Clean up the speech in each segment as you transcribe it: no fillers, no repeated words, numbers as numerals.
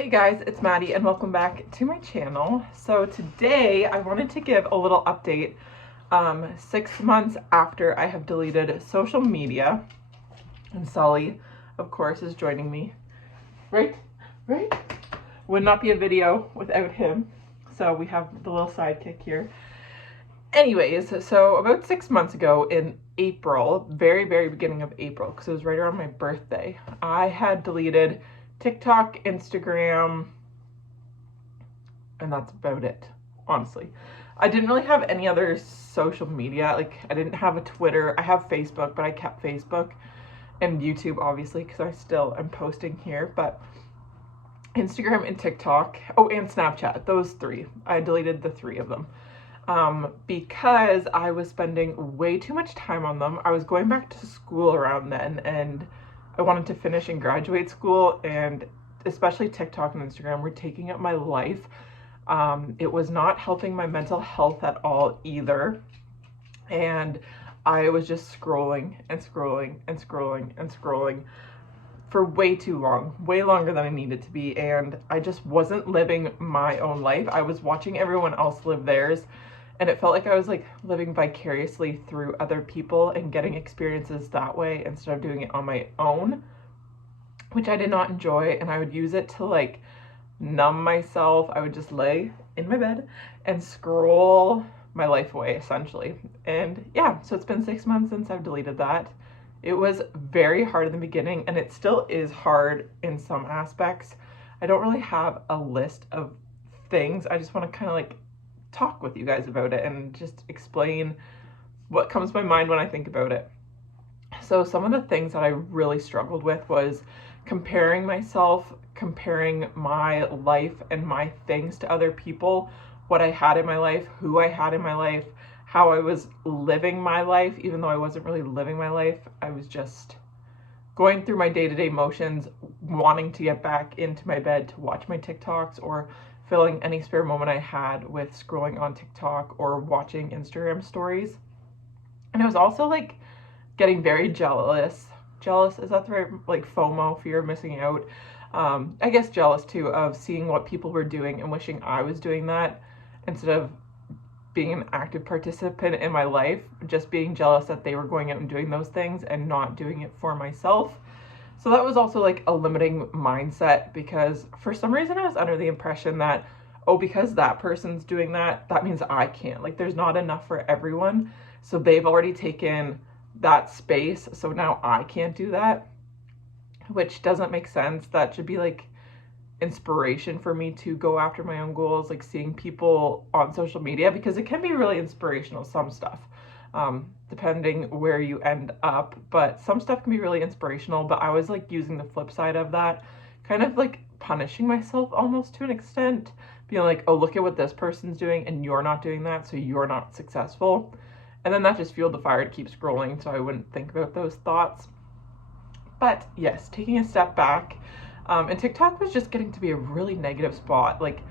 Hey guys, it's Maddie and welcome back to my channel. So today I wanted to give a little update 6 months after I have deleted social media, and Sully of course is joining me. Right? Would not be a video without him. So we have the little sidekick here. Anyways, so about 6 months ago in April, very beginning of April, because it was right around my birthday, I had deleted TikTok, Instagram, and that's about it, honestly. I didn't really have any other social media. Like, I didn't have a Twitter. I have Facebook, but I kept Facebook and YouTube, obviously, because I still am posting here. But Instagram and TikTok, oh, and Snapchat, those three. I deleted the three of them because I was spending way too much time on them. I was going back to school around then, and I wanted to finish and graduate school, and especially TikTok and Instagram were taking up my life. It was not helping my mental health at all either. And I was just scrolling for way too long, way longer than I needed to be. And I just wasn't living my own life. I was watching everyone else live theirs. And it felt like I was like living vicariously through other people and getting experiences that way instead of doing it on my own, which I did not enjoy. And I would use it to like numb myself. I would just lay in my bed and scroll my life away essentially. And yeah, so it's been 6 months since I've deleted that. It was very hard in the beginning, and it still is hard in some aspects. I don't really have a list of things. I just want to kind of like talk with you guys about it and just explain what comes to my mind when I think about it. So some of the things that I really struggled with was comparing myself, comparing my life and my things to other people, what I had in my life, who I had in my life, how I was living my life, even though I wasn't really living my life. I was just going through my day-to-day motions, wanting to get back into my bed to watch my TikToks or filling any spare moment I had with scrolling on TikTok or watching Instagram stories. And I was also like getting very jealous. Jealous, is that the right, like FOMO, fear of missing out? I guess jealous too of seeing what people were doing and wishing I was doing that instead of being an active participant in my life, just being jealous that they were going out and doing those things and not doing it for myself. So that was also like a limiting mindset, because for some reason I was under the impression that, oh, because that person's doing that, that means I can't. Like, there's not enough for everyone. So they've already taken that space, so now I can't do that, which doesn't make sense. That should be like inspiration for me to go after my own goals, like seeing people on social media, because it can be really inspirational, some stuff, depending where you end up, but some stuff can be really inspirational. But I was like using the flip side of that, kind of like punishing myself almost to an extent, being like, oh, look at what this person's doing and you're not doing that, so you're not successful. And then that just fueled the fire to keep scrolling, so I wouldn't think about those thoughts. But yes, taking a step back, and TikTok was just getting to be a really negative spot. Like,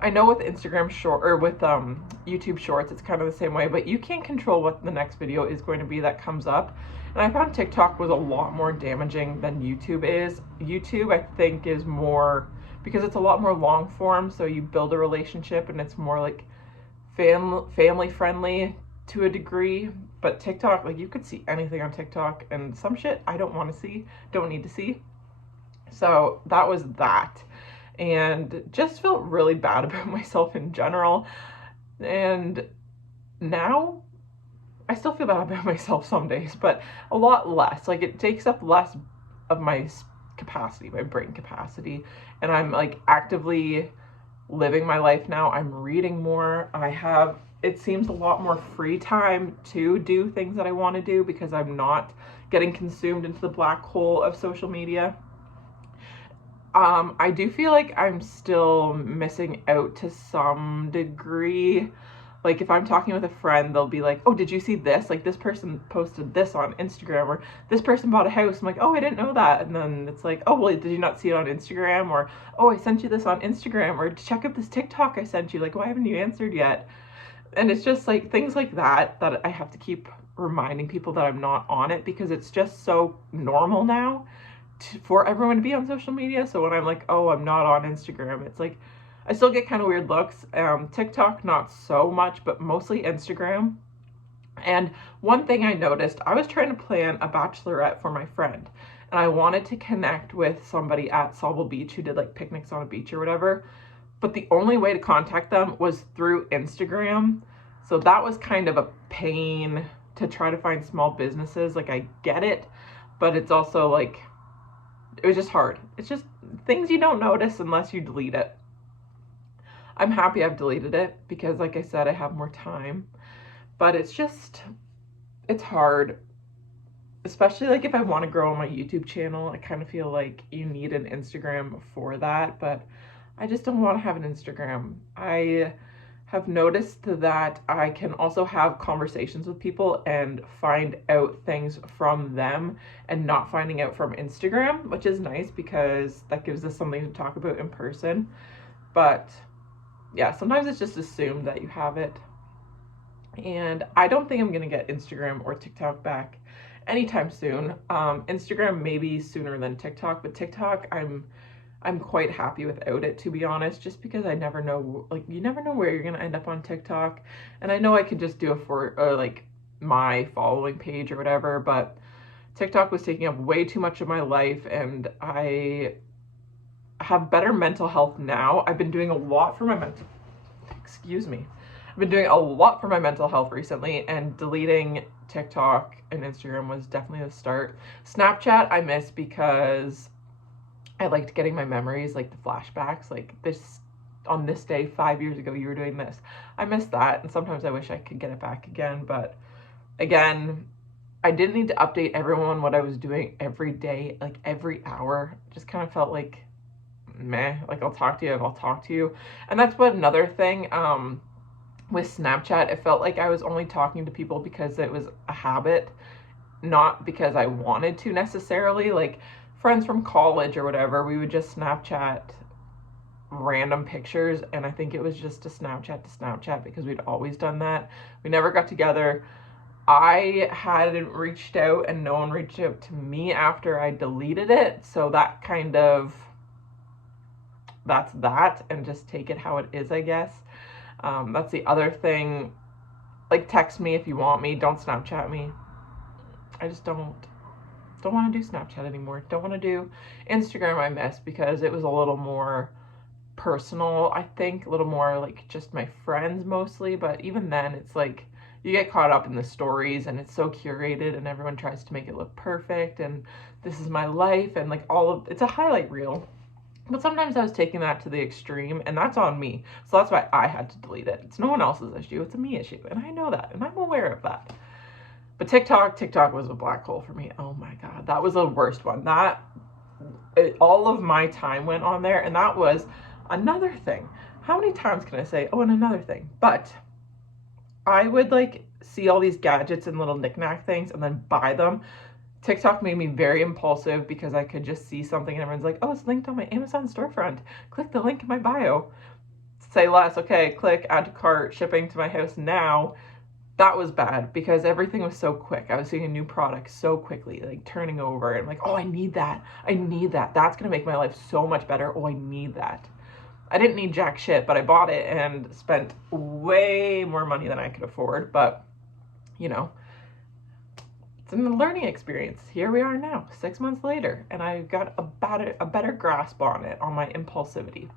I know with Instagram short, or with YouTube shorts, it's kind of the same way, but you can't control what the next video is going to be that comes up. And I found TikTok was a lot more damaging than YouTube is. YouTube, I think, is more, because it's a lot more long form, so you build a relationship and it's more like family friendly to a degree. But TikTok, like, you could see anything on TikTok, and some shit I don't want to see, don't need to see. So that was that, and just felt really bad about myself in general. And now I still feel bad about myself some days, but a lot less. Like, it takes up less of my capacity, my brain capacity, and I'm like actively living my life now. I'm reading more. I have, it seems, a lot more free time to do things that I want to do because I'm not getting consumed into the black hole of social media. I do feel like I'm still missing out to some degree. Like, if I'm talking with a friend, they'll be like, oh, did you see this? Like, this person posted this on Instagram, or this person bought a house. I'm like, oh, I didn't know that. And then it's like, oh, well, did you not see it on Instagram? Or, oh, I sent you this on Instagram. Or, check out this TikTok I sent you. Like, why haven't you answered yet? And it's just like things like that I have to keep reminding people that I'm not on it, because it's just so normal now for everyone to be on social media. So when I'm like, oh, I'm not on Instagram, it's like I still get kind of weird looks. TikTok, not so much, but mostly Instagram. And one thing I noticed, I was trying to plan a bachelorette for my friend, and I wanted to connect with somebody at Sauble Beach who did like picnics on a beach or whatever. But the only way to contact them was through Instagram. So that was kind of a pain to try to find small businesses. Like, I get it, but it's also like, it was just hard. It's just things you don't notice unless you delete it. I'm happy I've deleted it because, like I said, I have more time. But it's hard. Especially like if I want to grow on my YouTube channel, I kind of feel like you need an Instagram for that, but I just don't want to have an Instagram. I have noticed that I can also have conversations with people and find out things from them and not finding out from Instagram, which is nice because that gives us something to talk about in person. But yeah, sometimes it's just assumed that you have it. And I don't think I'm going to get Instagram or TikTok back anytime soon. Instagram maybe sooner than TikTok, but TikTok I'm quite happy without it, to be honest, just because I never know, like, you never know where you're going to end up on TikTok. And I know I could just do it for like my following page or whatever, but TikTok was taking up way too much of my life, and I have better mental health now. I've been doing a lot for my I've been doing a lot for my mental health recently, and deleting TikTok and Instagram was definitely the start. Snapchat I miss because I liked getting my memories, like the flashbacks, like this, on this day 5 years ago you were doing this. I miss that, and sometimes I wish I could get it back again, but again, I didn't need to update everyone what I was doing every day, like every hour. It just kind of felt like, meh, like I'll talk to you if I'll talk to you. And that's what another thing, with Snapchat, it felt like I was only talking to people because it was a habit, not because I wanted to necessarily. Like, friends from college or whatever, we would just Snapchat random pictures, and I think it was just a Snapchat to Snapchat because we'd always done that. We never got together. I hadn't reached out, and no one reached out to me after I deleted it, so that kind of, that's that, and just take it how it is, I guess. That's the other thing. Like, text me if you want me. Don't Snapchat me. I just don't want to do Snapchat anymore. Don't want to do Instagram. I miss because it was a little more personal, I think. A little more like just my friends mostly. But even then, it's like you get caught up in the stories, and it's so curated, and everyone tries to make it look perfect. And this is my life, and like it's a highlight reel. But sometimes I was taking that to the extreme, and that's on me. So that's why I had to delete it. It's no one else's issue. It's a me issue. And I know that, and I'm aware of that. But TikTok was a black hole for me. Oh my God. That was the worst one. All of my time went on there, and that was another thing. How many times can I say, oh, and another thing? But I would like see all these gadgets and little knickknack things and then buy them. TikTok made me very impulsive because I could just see something and everyone's like, oh, it's linked on my Amazon storefront. Click the link in my bio. Say less. Okay, click, add to cart, shipping to my house now. That was bad because everything was so quick. I was seeing a new product so quickly, like turning over, and I'm like, oh, I need that. I need that. That's going to make my life so much better. Oh, I need that. I didn't need jack shit, but I bought it and spent way more money than I could afford. But, you know, it's a learning experience. Here we are now, 6 months later, and I've got a better grasp on it, on my impulsivity.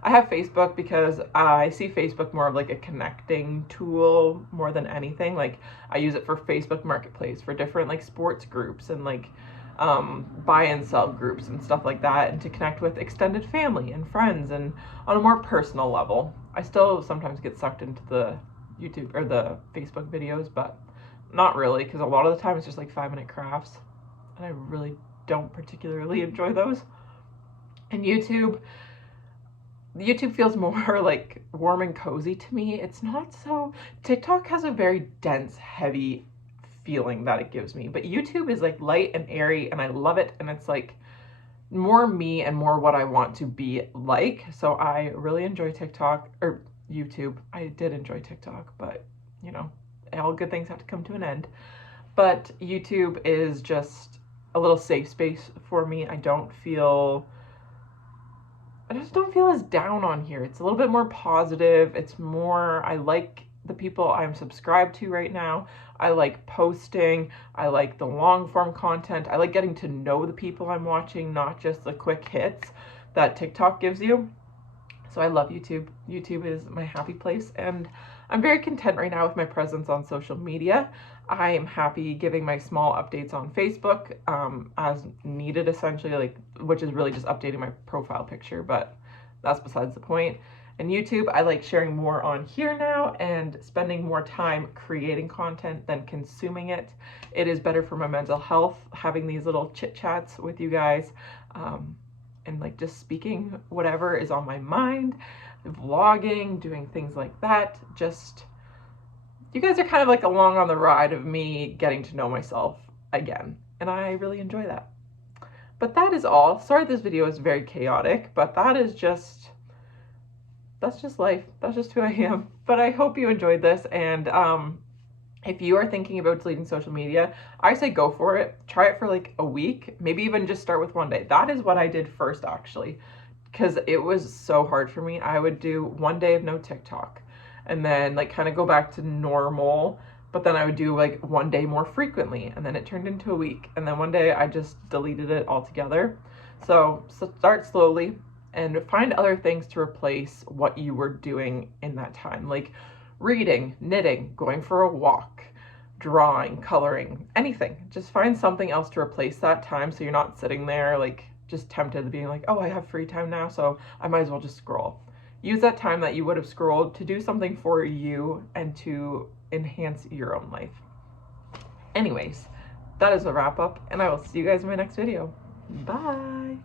I have Facebook because I see Facebook more of like a connecting tool more than anything. Like, I use it for Facebook Marketplace, for different like sports groups and like buy and sell groups and stuff like that, and to connect with extended family and friends, and on a more personal level. I still sometimes get sucked into the YouTube or the Facebook videos, but not really, because a lot of the time it's just like 5-minute crafts, and I really don't particularly enjoy those. And YouTube feels more like warm and cozy to me. It's not so, TikTok has a very dense, heavy feeling that it gives me, but YouTube is like light and airy, and I love it, and it's like more me and more what I want to be like. So I really enjoy TikTok, or YouTube. I did enjoy TikTok, but you know, all good things have to come to an end. But YouTube is just a little safe space for me. I just don't feel as down on here. It's a little bit more positive. It's more, I like the people I'm subscribed to right now. I like posting. I like the long form content. I like getting to know the people I'm watching, not just the quick hits that TikTok gives you. So I love YouTube. YouTube is my happy place, and I'm very content right now with my presence on social media. I am happy giving my small updates on Facebook as needed, essentially, like, which is really just updating my profile picture, but that's besides the point. And YouTube, I like sharing more on here now and spending more time creating content than consuming it. It is better for my mental health having these little chit chats with you guys. And like just speaking whatever is on my mind, vlogging, doing things like that. Just, you guys are kind of like along on the ride of me getting to know myself again, and I really enjoy that. But that is all. Sorry this video is very chaotic, but that's just life. That's just who I am. But I hope you enjoyed this, and if you are thinking about deleting social media, I say go for it. Try it for like a week, maybe even just start with one day. That is what I did first, actually, because it was so hard for me. I would do one day of no TikTok and then like kind of go back to normal, but then I would do like one day more frequently, and then it turned into a week, and then one day I just deleted it altogether. So start slowly and find other things to replace what you were doing in that time, like reading, knitting, going for a walk, drawing, coloring, anything. Just find something else to replace that time, so you're not sitting there like just tempted to being like, oh, I have free time now, so I might as well just scroll. Use that time that you would have scrolled to do something for you and to enhance your own life. Anyways, that is a wrap up, and I will see you guys in my next video. Bye.